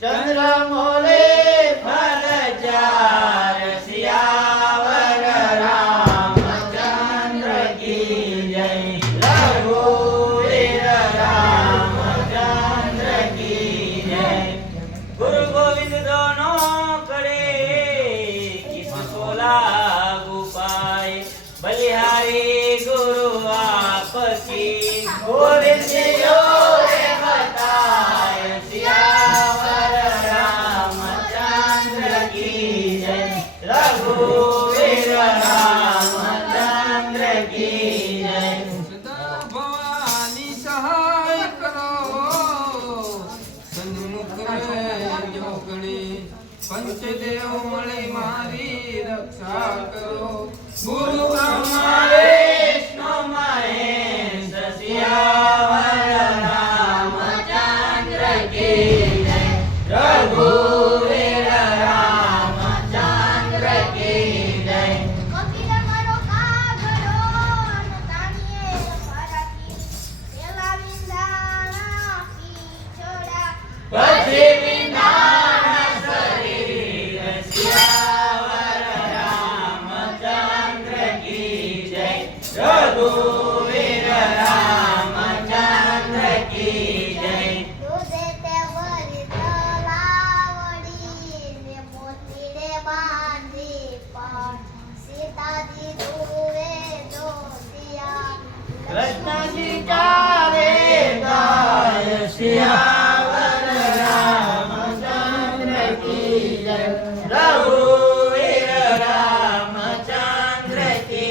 चंद्रमौले फलचार सियावर रामचंद्र की जय। रघुवीर रामचंद्र की जय। गुरु गोविंद दोनों खड़े किसको लागू पाए। बलिहारी गुरु आपकी गोविंद जी जोरे बताए। सियावर रामचंद्र की जय। रघुवीर रामचंद्र की जय। भवानी सहाय करो सन्मुख जोगणी पंचदेव मळे मारी रक्षा करो। गुरु ब्रह्मा विष्णु महेश सियावर रामचंद्र की जय। रघुवीर रामचंद्र की जय। કપિલ મારો કાગડો નતાણીએ ફરાકી પેલા વિંધાણા પીછોડા પછી વિંધાણા શરીર સિયાવર રામચંદ્ર की जय। रघुवीर रामचंद्र की जय। દૂધે તે વરી તલાવડી ને મોતીડે બાંધી પણ સીતાજી ધુવે દોતિયા कृष्ण जी चारे गाय सियावर रामचंद्र की जय। रघुवीर रामचंद्र की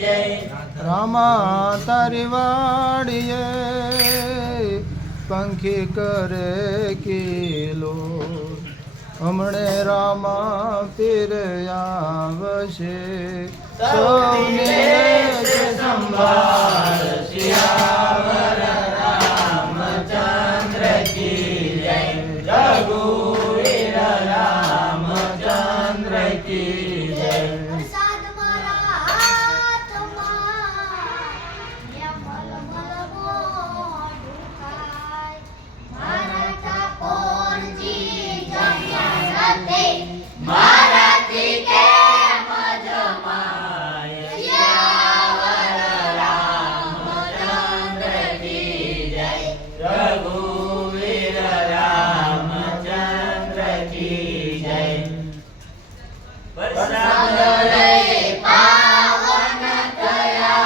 जय। रामा तारी वाड़िए पंखी करे किलो हमणे रामा पीर आवशे सौने से संभाल सियावर रामचंद्र की जय। रघुवीर रामचंद्र की जय। પ્રસાદ મારા હાથમાં ને મલમલ મોઢું ખાય મારા ઠાકોરજી જમ્યા સાથે મારાથી કેમ જમાય। સિયાવર રામચંદ્ર की जय। रघुवीर रामचंद्र की जय। प्रसाद लई पावन कया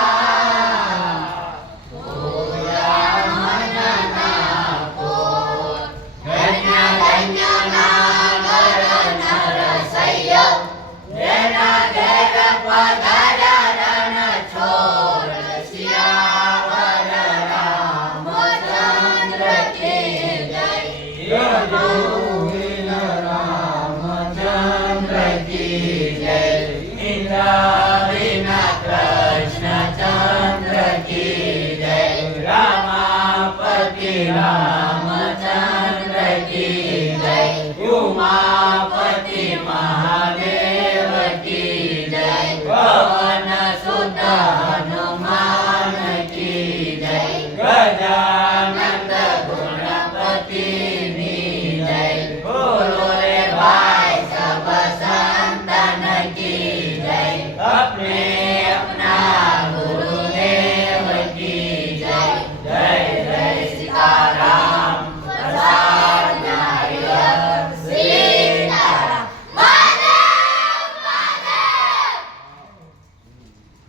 पूरा मनना कोट। धन्य धन्य नागर नरसैयो तेना घेर पधार्या रण छोड़। सियावर रामचंद्र की जय। रघुवीर रामचंद्र की जय। इंद्रादीना कृष्णचंद्र की जय। रामापति राम